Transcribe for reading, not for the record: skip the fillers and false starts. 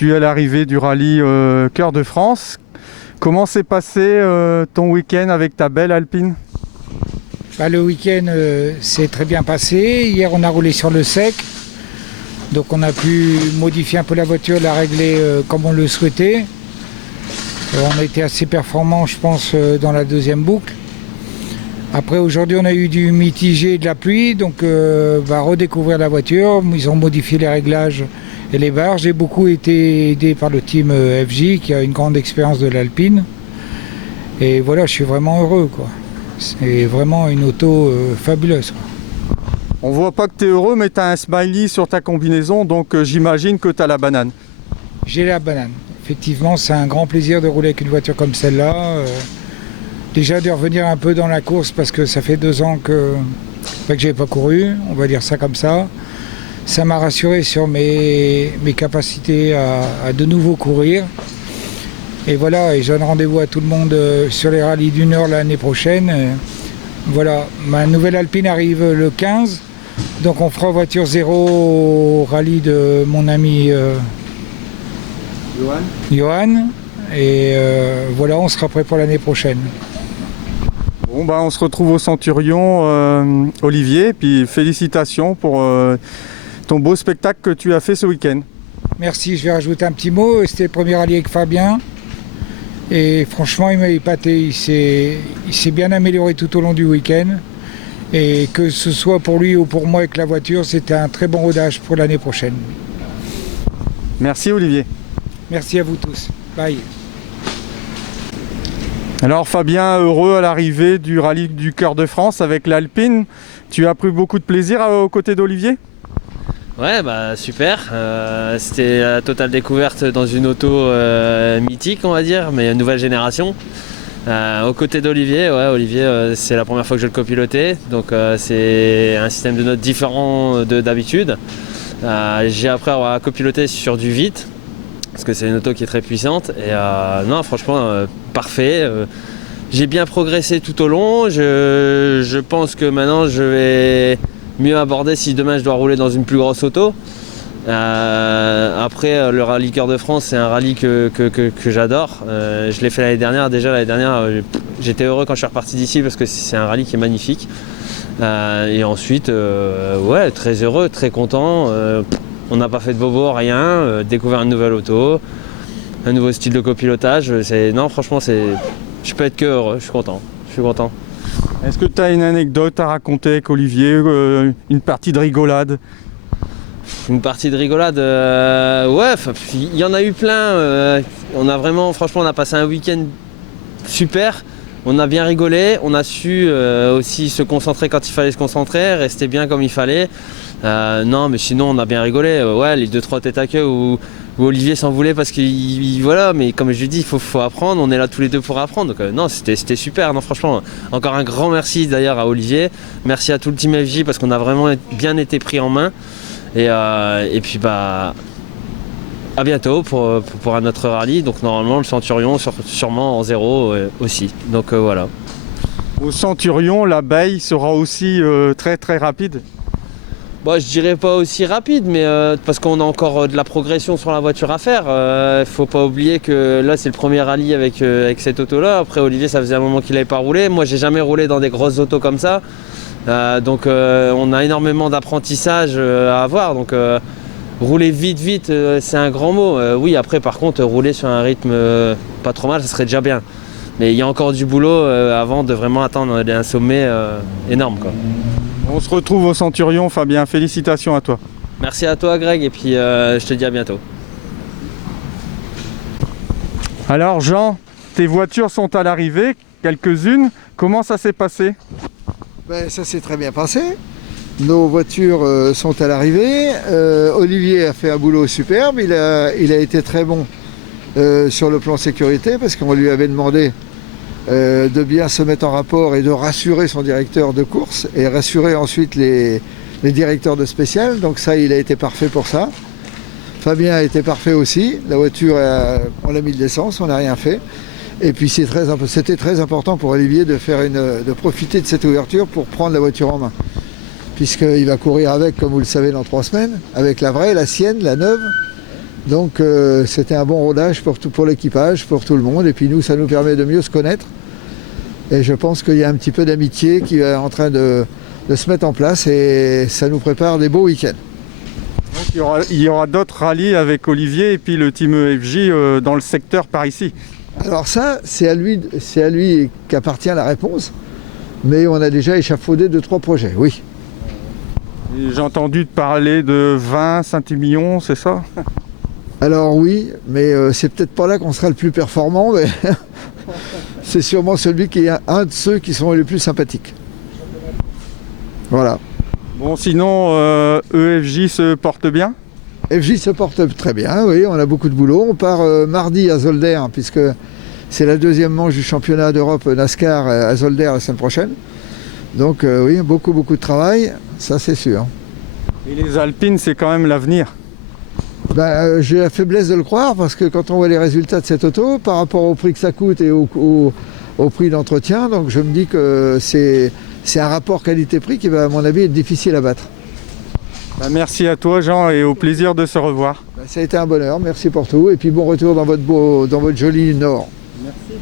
tu es à l'arrivée du rallye Cœur de France. Comment s'est passé ton week-end avec ta belle Alpine? Le week-end s'est très bien passé. Hier, on a roulé sur le sec. Donc on a pu modifier un peu la voiture, la régler comme on le souhaitait. On a été assez performant, je pense, dans la deuxième boucle. Après, aujourd'hui, on a eu du mitigé et de la pluie, donc on va redécouvrir la voiture. Ils ont modifié les réglages et les barres. J'ai beaucoup été aidé par le team FJ, qui a une grande expérience de l'Alpine. Et voilà, je suis vraiment heureux, quoi. C'est vraiment une auto fabuleuse, quoi. On voit pas que tu es heureux, mais tu as un smiley sur ta combinaison, donc j'imagine que tu as la banane. J'ai la banane. Effectivement, c'est un grand plaisir de rouler avec une voiture comme celle-là. Déjà de revenir un peu dans la course parce que ça fait 2 ans que je n'ai pas couru, on va dire ça comme ça. Ça m'a rassuré sur mes capacités à de nouveau courir. Et voilà, et je donne rendez-vous à tout le monde sur les rallyes du Nord l'année prochaine. Voilà, ma nouvelle Alpine arrive le 15. Donc on fera voiture zéro au rallye de mon ami Johan. Et voilà, on sera prêt pour l'année prochaine. Bon, on se retrouve au Centurion, Olivier. Puis félicitations pour ton beau spectacle que tu as fait ce week-end. Merci, je vais rajouter un petit mot. C'était le premier rallye avec Fabien. Et franchement, il m'a épaté. Il s'est bien amélioré tout au long du week-end. Et que ce soit pour lui ou pour moi avec la voiture, c'était un très bon rodage pour l'année prochaine. Merci Olivier. Merci à vous tous. Bye. Alors Fabien, heureux à l'arrivée du rallye du Cœur de France avec l'Alpine. Tu as pris beaucoup de plaisir aux côtés d'Olivier? Ouais, super. C'était la totale découverte dans une auto mythique, on va dire, mais nouvelle génération. Aux côtés d'Olivier, Olivier, c'est la première fois que je le copilotais, donc c'est un système de notes différent d'habitude. J'ai appris à copiloter sur du vide, parce que c'est une auto qui est très puissante. Et non, franchement, parfait. J'ai bien progressé tout au long. Je pense que maintenant, je vais mieux aborder si demain je dois rouler dans une plus grosse auto. Après, le rallye Cœur de France, c'est un rallye que j'adore. Je l'ai fait l'année dernière. Déjà l'année dernière, j'étais heureux quand je suis reparti d'ici parce que c'est un rallye qui est magnifique. Et ensuite, très heureux, très content. On n'a pas fait de bobo, rien. Découvert une nouvelle auto, un nouveau style de copilotage. Non, franchement, je peux être que heureux. Je suis content. Est-ce que tu as une anecdote à raconter avec Olivier, une partie de rigolade? Une partie de rigolade, il y en a eu plein. On a passé un week-end super. On a bien rigolé, on a su aussi se concentrer quand il fallait se concentrer, rester bien comme il fallait. Non, mais sinon on a bien rigolé. Les 2-3 têtes à queue où Olivier s'en voulait parce que voilà, mais comme je lui dis, il faut apprendre. On est là tous les deux pour apprendre. Donc non, c'était super. Non, franchement, encore un grand merci d'ailleurs à Olivier. Merci à tout le team FJ parce qu'on a vraiment bien été pris en main. Et puis à bientôt pour un autre rallye. Donc normalement le Centurion sûrement en zéro aussi. Donc voilà. Au Centurion, l'abeille sera aussi très très rapide. Je dirais pas aussi rapide, mais parce qu'on a encore de la progression sur la voiture à faire. Faut pas oublier que là c'est le premier rallye avec cette auto là. Après Olivier, ça faisait un moment qu'il n'avait pas roulé. Moi j'ai jamais roulé dans des grosses autos comme ça. Donc on a énormément d'apprentissage à avoir. Donc rouler vite, c'est un grand mot. Oui, après par contre rouler sur un rythme pas trop mal, ça serait déjà bien. Mais il y a encore du boulot avant de vraiment atteindre un sommet énorme, quoi. On se retrouve au Centurion, Fabien. Félicitations à toi. Merci à toi Greg et puis je te dis à bientôt. Alors Jean, tes voitures sont à l'arrivée, quelques-unes. Comment ça s'est passé? Ça s'est très bien passé. Nos voitures sont à l'arrivée. Olivier a fait un boulot superbe. Il a été très bon sur le plan sécurité parce qu'on lui avait demandé de bien se mettre en rapport et de rassurer son directeur de course et rassurer ensuite les directeurs de spécial. Donc ça, il a été parfait pour ça. Fabien a été parfait aussi. La voiture, on a mis de l'essence, on n'a rien fait. Et puis c'était très important pour Olivier de profiter de cette ouverture pour prendre la voiture en main. Puisqu'il va courir avec, comme vous le savez, dans 3 semaines, avec la vraie, la sienne, la neuve. Donc c'était un bon rodage pour l'équipage, pour tout le monde. Et puis nous, ça nous permet de mieux se connaître. Et je pense qu'il y a un petit peu d'amitié qui est en train de se mettre en place et ça nous prépare des beaux week-ends. Donc, il y aura d'autres rallyes avec Olivier et puis le team EFJ dans le secteur par ici. Alors ça, c'est à lui qu'appartient la réponse. Mais on a déjà échafaudé 2-3 projets, oui. J'ai entendu te parler de 20 Saint-Émilion, c'est ça? Alors oui, mais c'est peut-être pas là qu'on sera le plus performant, mais c'est sûrement celui qui est un de ceux qui sont les plus sympathiques. Voilà. Bon, sinon, EFJ se porte bien? FJ se porte très bien, oui, on a beaucoup de boulot. On part mardi à Zolder, puisque c'est la deuxième manche du championnat d'Europe NASCAR à Zolder la semaine prochaine. Donc oui, beaucoup de travail, ça c'est sûr. Et les Alpines, c'est quand même l'avenir. J'ai la faiblesse de le croire, parce que quand on voit les résultats de cette auto, par rapport au prix que ça coûte et au prix d'entretien, donc je me dis que c'est un rapport qualité-prix qui va, à mon avis, être difficile à battre. Merci à toi, Jean, et au plaisir de se revoir. Ça a été un bonheur, merci pour tout, et puis bon retour dans votre joli Nord. Merci.